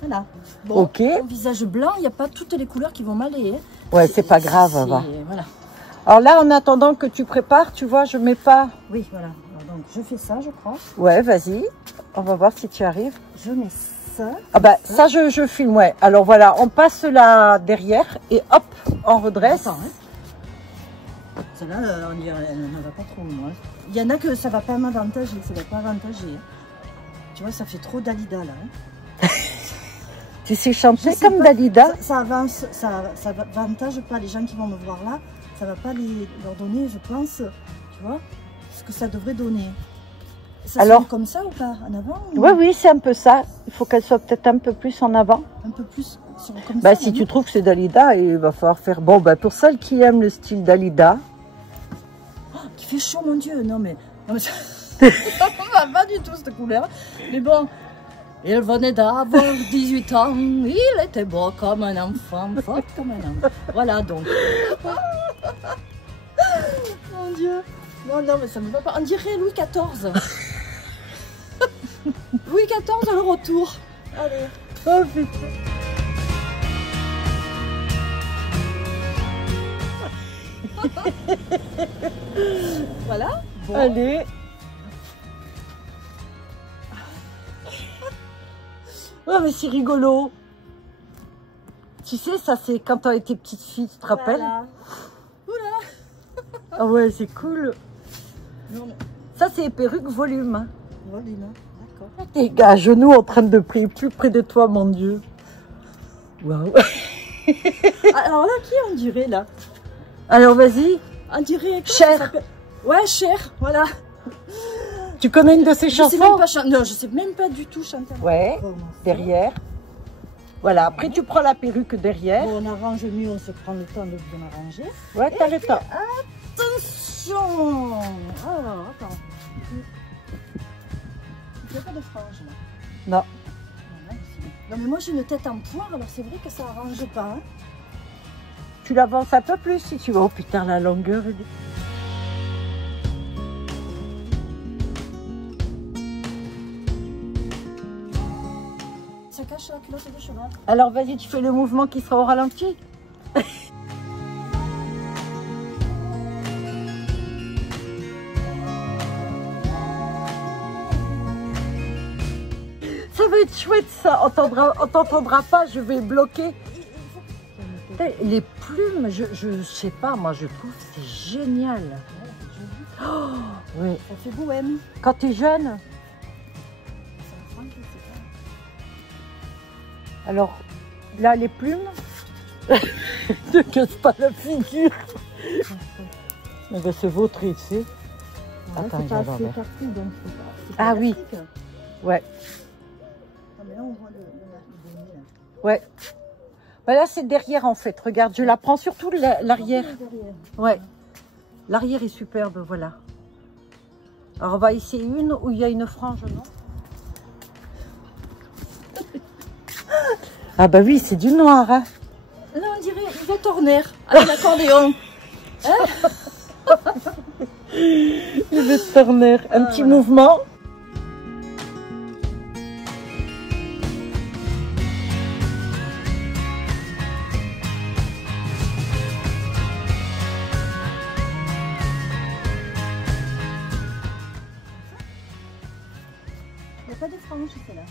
Voilà. Bon, ok. Au visage blanc, il n'y a pas toutes les couleurs qui vont m'aller. Hein. Ouais, c'est pas grave. Va. Voilà. Alors là, en attendant que tu prépares, tu vois, je mets pas... Oui, voilà. Alors, donc, je fais ça, je crois. Ouais, vas-y. On va voir si tu arrives. Je mets ça. Ah bah, ça, je filme, ouais. Alors voilà, on passe là derrière et hop, on redresse. Attends, hein. Celle-là, on dirait, elle ne va pas trop, moi. Il y en a que ça va pas m'avantager, ça va pas avantager. Tu vois, ça fait trop Dalida là. Hein. Tu sais chanter sais comme pas, Dalida? Ça avance, ça avantage pas les gens qui vont me voir là. Ça va pas leur donner, je pense, tu vois, ce que ça devrait donner. Ça Alors, sonne comme ça ou pas? En avant ou... Oui, oui, c'est un peu ça. Il faut qu'elle soit peut-être un peu plus en avant. Un peu plus comme Bah, ça. si tu trouves que c'est Dalida, il va falloir faire... Bon, bah, pour celles qui aiment le style Dalida... Oh, qui fait chaud, mon Dieu. Non, mais ça va pas du tout, cette couleur. Mais bon, il venait d'avoir 18 ans. Il était beau comme un enfant, fort comme un enfant. Voilà, donc. Mon Dieu. Non, non, mais ça me va pas. On dirait Louis XIV. Louis XIV à le retour. Allez. Oh, putain. Voilà. Bon. Allez. Oh, mais c'est rigolo. Tu sais, ça, c'est quand on était petite fille, tu te rappelles? Voilà. Ah ouais, c'est cool. Non, mais... Ça, c'est les perruques volume. Volume, d'accord. T'es à genoux en train de prier plus près de toi, mon Dieu. Waouh. Alors là, qui on dirait là? Alors, vas-y. On dirait... Cher. Ouais, Cher, voilà. Tu connais une de ces Je sais chansons? même pas chanter. Non, je sais même pas du tout chanter. Ouais, derrière. Voilà, après tu prends la perruque derrière. Bon, on arrange mieux, on se prend le temps de bien arranger. Ouais, t'as le temps. Attention. Alors, attends. Il n'y a pas de frange là. Non. Non, mais moi j'ai une tête en poire, alors c'est vrai que ça arrange pas. Hein. Tu l'avances un peu plus si tu veux. Oh putain, la longueur. Ça cache la culotte de cheval. Alors vas-y, tu fais le mouvement qui sera au ralenti. Ça va être chouette ça. On t'entendra pas, je vais bloquer. Les plumes, je sais pas, moi je trouve que c'est génial. Oh, oui. Ça fait bohème. Quand tu es jeune. Alors, là, les plumes, ne casse pas la figure. Mais ben, c'est votre, tu sais. Attends, c'est pas assez parti, donc c'est pas oui. Ouais. Ah, mais là, on voit le nez, là. Ouais. Ben là, c'est derrière, en fait. Regarde, je la prends surtout l'arrière. Ouais. L'arrière est superbe, voilà. Alors, on va essayer une où il y a une frange, non? Ah bah oui, c'est du noir, hein. Là, on dirait Yvette Horner avec l'accordéon. Yvette Horner, un petit mouvement. Il n'y a pas de franges, celle-là.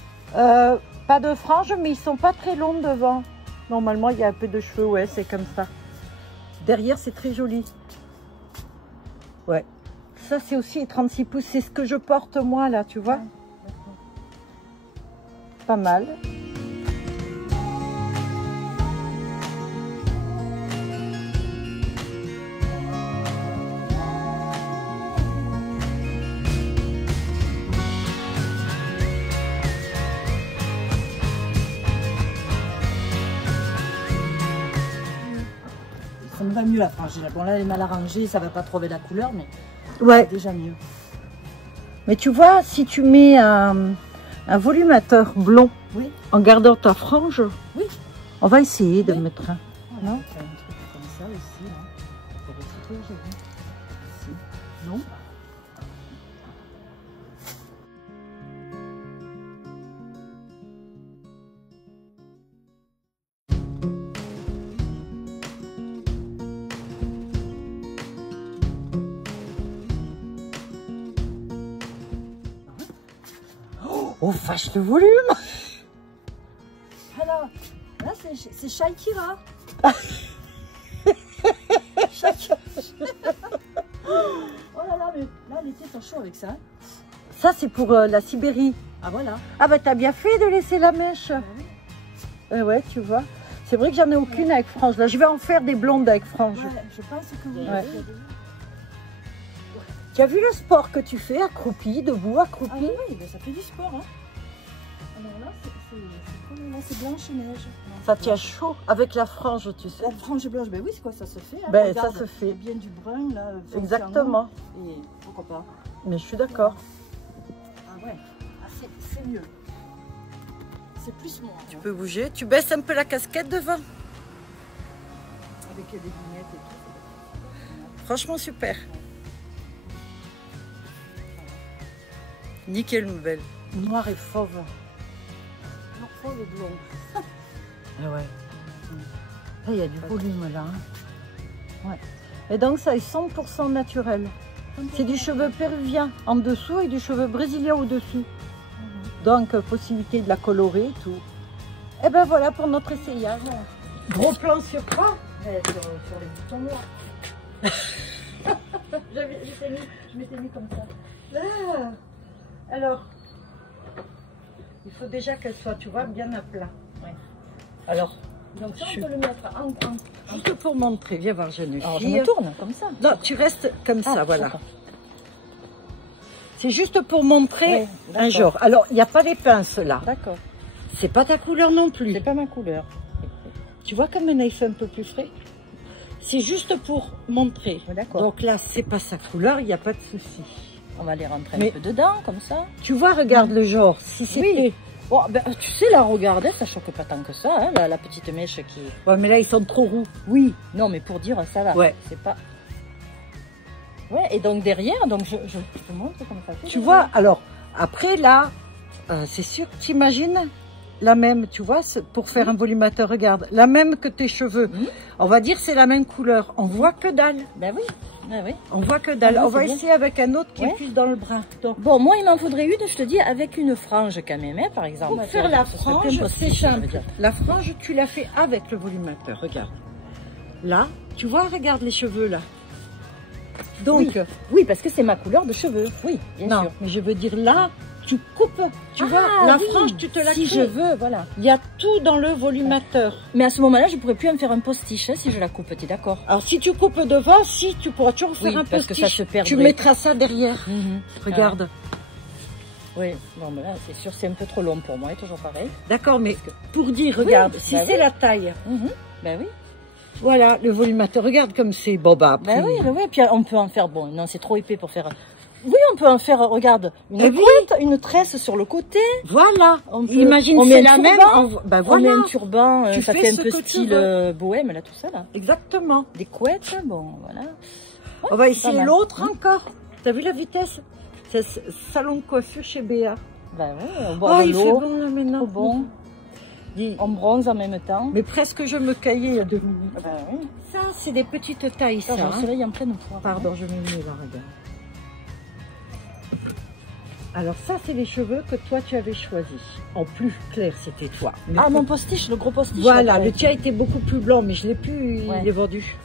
Pas de franges, mais ils sont pas très longs devant. Normalement, il y a un peu de cheveux, ouais, c'est comme ça. Derrière, c'est très joli. Ouais. Ça, c'est aussi les 36 pouces. C'est ce que je porte, moi, là, tu vois. Pas mal. Ça me va mieux la frange. Bon là elle est mal arrangée, ça va pas trouver la couleur, mais Ouais. c'est déjà mieux. Mais tu vois, si tu mets un volumateur blond, Oui. en gardant ta frange, Oui. On va essayer de Oui. mettre un. Non. C'est un truc comme ça aussi, là. Pour aussi très joli. Ici. Non. Oh, vache de volume! Alors, là c'est Shakira. Oh là là, mais là l'été t'as chaud avec ça. Hein. Ça, c'est pour la Sibérie. Ah voilà. Ah bah, t'as bien fait de laisser la mèche. Ah oui. Ouais, tu vois. C'est vrai que j'en ai aucune avec frange. Là, je vais en faire des blondes avec frange. Ouais, je pense que vous Ouais. Tu as vu le sport que tu fais, accroupi, debout, accroupi? Ah oui, ben ça fait du sport. Hein. Alors là, c'est Blanche-Neige. Ça tient chaud avec la frange, tu sais. La frange blanche, ben oui, c'est quoi, ça se fait. Hein, Ben, regarde, ça se fait. il y a bien du brun là. Exactement. Et pourquoi pas. Mais je suis d'accord. Ah ouais, ah, c'est mieux. C'est plus moi. Tu peux bouger. Tu baisses un peu la casquette devant. Avec des lunettes et tout. Franchement, super. Nickel, ma belle. Noir et fauve. Non, fauve et blond. Ah ouais. Là, il y a du volume là. Hein. Ouais. Et donc, ça est 100% naturel. C'est du cheveu péruvien en dessous et du cheveu brésilien au-dessus. Donc, possibilité de la colorer et tout. Et ben voilà pour notre essayage. Gros plan sur quoi? Sur les boutons noirs. Je m'étais mis comme ça. Ah. Alors, il faut déjà qu'elle soit, tu vois, bien à plat. Ouais. Alors, Donc ça, on peut le mettre en... juste pour montrer, viens voir, jeune Alors, je fille. me tourne comme ça. Non, tu restes comme ça, voilà. d'accord. C'est juste pour montrer Ouais, un d'accord. genre. Alors, il n'y a pas les pinces là. D'accord. C'est pas ta couleur non plus. C'est pas ma couleur. Tu vois comme un fait un peu plus frais. C'est juste pour montrer. D'accord. Donc là, c'est pas sa couleur, il n'y a pas de souci. On va les rentrer Mais- un peu dedans, comme ça. Tu vois, regarde le genre. Si c'était... Oui. Bon, ben, tu sais, là, regardez, ça choque pas tant que ça, hein, la petite mèche qui... Ouais, mais là, ils sont trop roux. Oui. Non, mais pour dire, ça va. Ouais. C'est pas... Ouais, et donc derrière, donc je te montre comme ça. Tu vois, alors, après là, c'est sûr, t'imagines la même, tu vois, pour faire un volumateur, regarde, la même que tes cheveux. Mhm. On va dire c'est la même couleur. On voit que dalle. Ben oui. Ben oui. On voit que dalle. Ah oui, On va c'est bien. essayer avec un autre qui Ouais. est plus dans le brun. Donc, Bon, moi, il m'en faudrait une, je te dis, avec une frange quand même, hein, par exemple. pour faire la Ça serait frange, plein de c'est postiches, je veux simple. dire. La frange, tu l'as fait avec le volumateur. Regarde. Là, tu vois, regarde les cheveux là. Donc, Oui, parce que c'est ma couleur de cheveux. Oui, bien non, sûr. mais je veux dire là, tu coupes. Tu vois, Ah, la oui. frange, tu te la Si crées. je veux, voilà. Il y a tout dans le volumateur. Mais à ce moment-là, je pourrais plus en faire un postiche, hein, si je la coupe, t'es d'accord? Alors, si tu coupes devant, si, tu pourras toujours faire Oui, un parce que postiche. ça se perdrait. Tu mettras ça derrière. Mhm. Regarde. Oui, non, mais là, c'est sûr, c'est un peu trop long pour moi, et toujours pareil. D'accord, mais pour dire, regarde, si bah c'est oui. la taille, Mhm. Ben oui. voilà, le volumateur, regarde comme c'est. Bon, bah, après. Ben oui, ben oui, puis on peut en faire, bon, non, c'est trop épais pour faire... Oui, on peut en faire, regarde, une Eh oui. couette, une tresse sur le côté. Voilà. On peut- Imagine, on met c'est un la même. turban. Bah, On voilà. met un turban, Tu ça fais fait un ce peu que tu style veux. bohème, là, tout ça, là. Exactement. Des couettes, bon, voilà. On va pas essayer mal. l'autre encore. T'as vu la vitesse? C'est salon de coiffure chez Béa. Ben oui, au bord Oh, de il fait l'eau, bon là maintenant. trop bon. Dis, On bronze en même temps. mais presque je me caillais il y a 2 minutes. Ben oui. Ça, c'est des petites tailles, ça. Ça, je me hein. réveille en pleine poire. Pardon, je mets le nez là, regarde. Alors ça, c'est les cheveux que toi, tu avais choisis. En plus clair, c'était toi. Mais Ah, mon postiche, le gros postiche. voilà, après. le tien était beaucoup plus blanc, mais je l'ai plus, Ouais. il est vendu.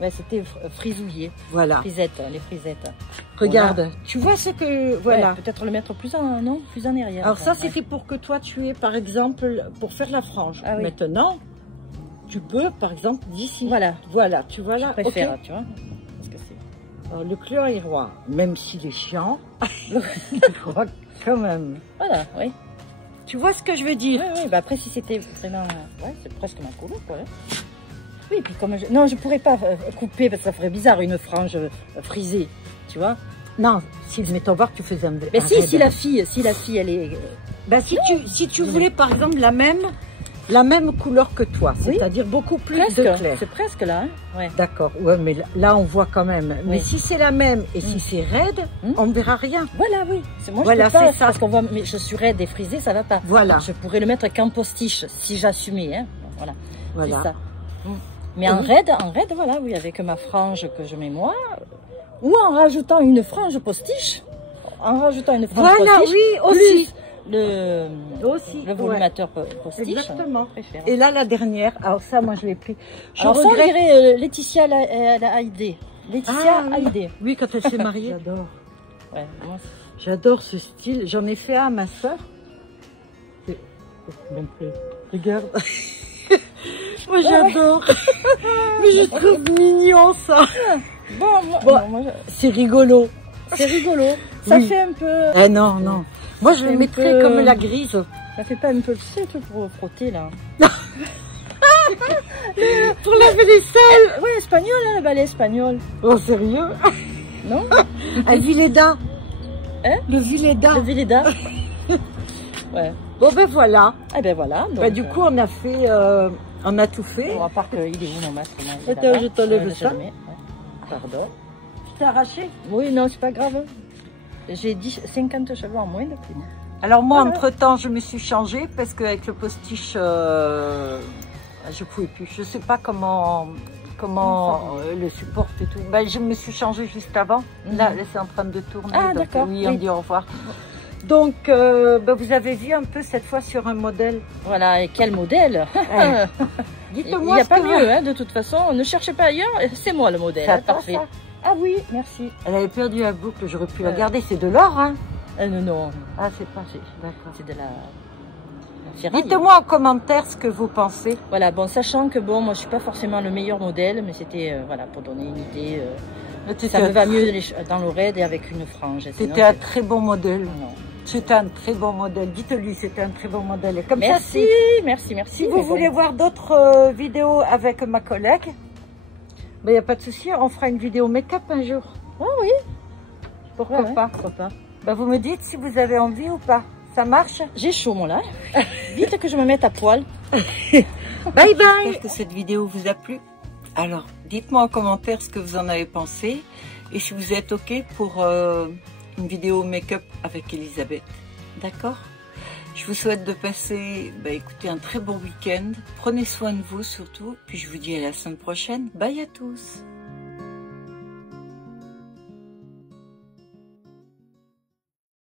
Ouais, c'était frisouillé. Voilà. Frisettes, les frisettes. Regarde, tu vois ce que... Voilà. Ouais, peut-être le mettre plus en, non, plus en arrière. Alors ça, Ouais. c'était pour que toi, tu aies, par exemple, pour faire la frange. Ah oui. Maintenant, tu peux, par exemple, d'ici. Voilà. Voilà, tu vois là. Je préfère, ok. tu vois. Parce que c'est... Alors, le client est roi, même s'il est chiant, il roi quand même. Voilà, oui. Tu vois ce que je veux dire? Oui, oui, bah après, si c'était vraiment... Ouais, c'est presque ma couleur, quoi. hein. Oui, puis comme je... Non, je pourrais pas couper, parce que ça ferait bizarre, une frange frisée, tu vois. Non, si, mettons voir que tu faisais un Mais un si, raid. si la fille, elle est... Ben, si tu voulais, par exemple, la même couleur que toi, Oui. c'est-à-dire beaucoup plus Presque, de clair. c'est presque là, hein. Ouais. D'accord, ouais, mais là, on voit quand même. Mais Oui. si c'est la même et si c'est raide, on ne verra rien. Voilà, oui. Moi, Voilà, je peux pas, c'est ça. parce qu'on voit, mais je suis raide et frisée, ça va pas. Voilà. Je pourrais le mettre qu'en postiche, si j'assumais, hein. Voilà. Voilà. C'est ça. Mais en raide, voilà, oui, avec ma frange que je mets moi, ou en rajoutant une frange postiche, Voilà, postiche, oui, aussi. plus le Aussi, le volumateur postiche. Exactement. je préfère. Et là, la dernière, alors ça, moi, je l'ai pris. Je Alors ça, on regrette. dirait Laetitia la Haïdé. Laetitia Ah, oui. Haïdé. Oui, quand elle s'est mariée. J'adore. Ouais, moi, J'adore ce style. J'en ai fait un à ma soeur. Regarde. Moi j'adore. Mais je trouve mignon ça. bon, C'est rigolo. c'est rigolo. Ça Oui. fait un peu... Eh non, non. Moi je le mettrais peu- comme la grise. Ça fait pas un peu, tu sais, tout pour frotter, là. Pour laver les selles. Ouais, espagnol, hein, le balai espagnol. Oh sérieux? Non? Un Villeda. Hein? Le Villeda. Le Villeda. Ouais. Bon ben voilà. Eh ben voilà. Donc, Bah, du coup on a fait, on a tout fait. bon, à part qu'il est où mon masque? Non, il est Attends, là-bas. je t'enlève le ça. mets. Ouais. Pardon. Tu t'es arraché? Oui, non, c'est pas grave. J'ai 50 cheveux en moins depuis. Alors moi, Voilà. entre-temps, je me suis changée parce qu'avec le postiche, je pouvais plus. Je sais pas comment le supporte et tout. Ben, je me suis changée juste avant. Là, c'est en train de tourner. Ah, donc, d'accord, oui, on oui. dit au revoir. Donc, ben, vous avez vu un peu cette fois sur un modèle. Voilà, et quel modèle! Ouais. Il Dites-moi n'y a ce pas que mieux, hein, de toute façon. Ne cherchez pas ailleurs, c'est moi le modèle. Ça Hein, attend, parfait. ça. Ah oui, merci. Elle avait perdu la boucle, j'aurais pu la Ouais. garder. C'est de l'or, hein? Non, non, Ah, c'est pas. D'accord. c'est de la ferraille. Dites-moi en commentaire ce que vous pensez. Voilà, bon, sachant que bon, moi je suis pas forcément le meilleur modèle, mais c'était voilà pour donner une idée. Ça me va mieux dans l'oreille et avec une frange. Sinon, C'était un très bon modèle. non. C'était un très bon modèle. Dites-lui, c'était un très bon modèle. Et comme Merci, ça, merci, merci. si mais vous bon. voulez voir d'autres vidéos avec ma collègue, il n'y a pas de souci, on fera une vidéo make-up un jour. Ah oui, Pourquoi ouais, pas pourquoi pas. Ben, vous me dites si vous avez envie ou pas. Ça marche? J'ai chaud moi là. Vite que je me mette à poil. Bye bye. J'espère que cette vidéo vous a plu. Alors, dites-moi en commentaire ce que vous en avez pensé et si vous êtes OK pour une vidéo make-up avec Elisabeth. D'accord? Je vous souhaite de passer, écoutez, un très bon week-end. Prenez soin de vous surtout. Puis je vous dis à la semaine prochaine. Bye à tous.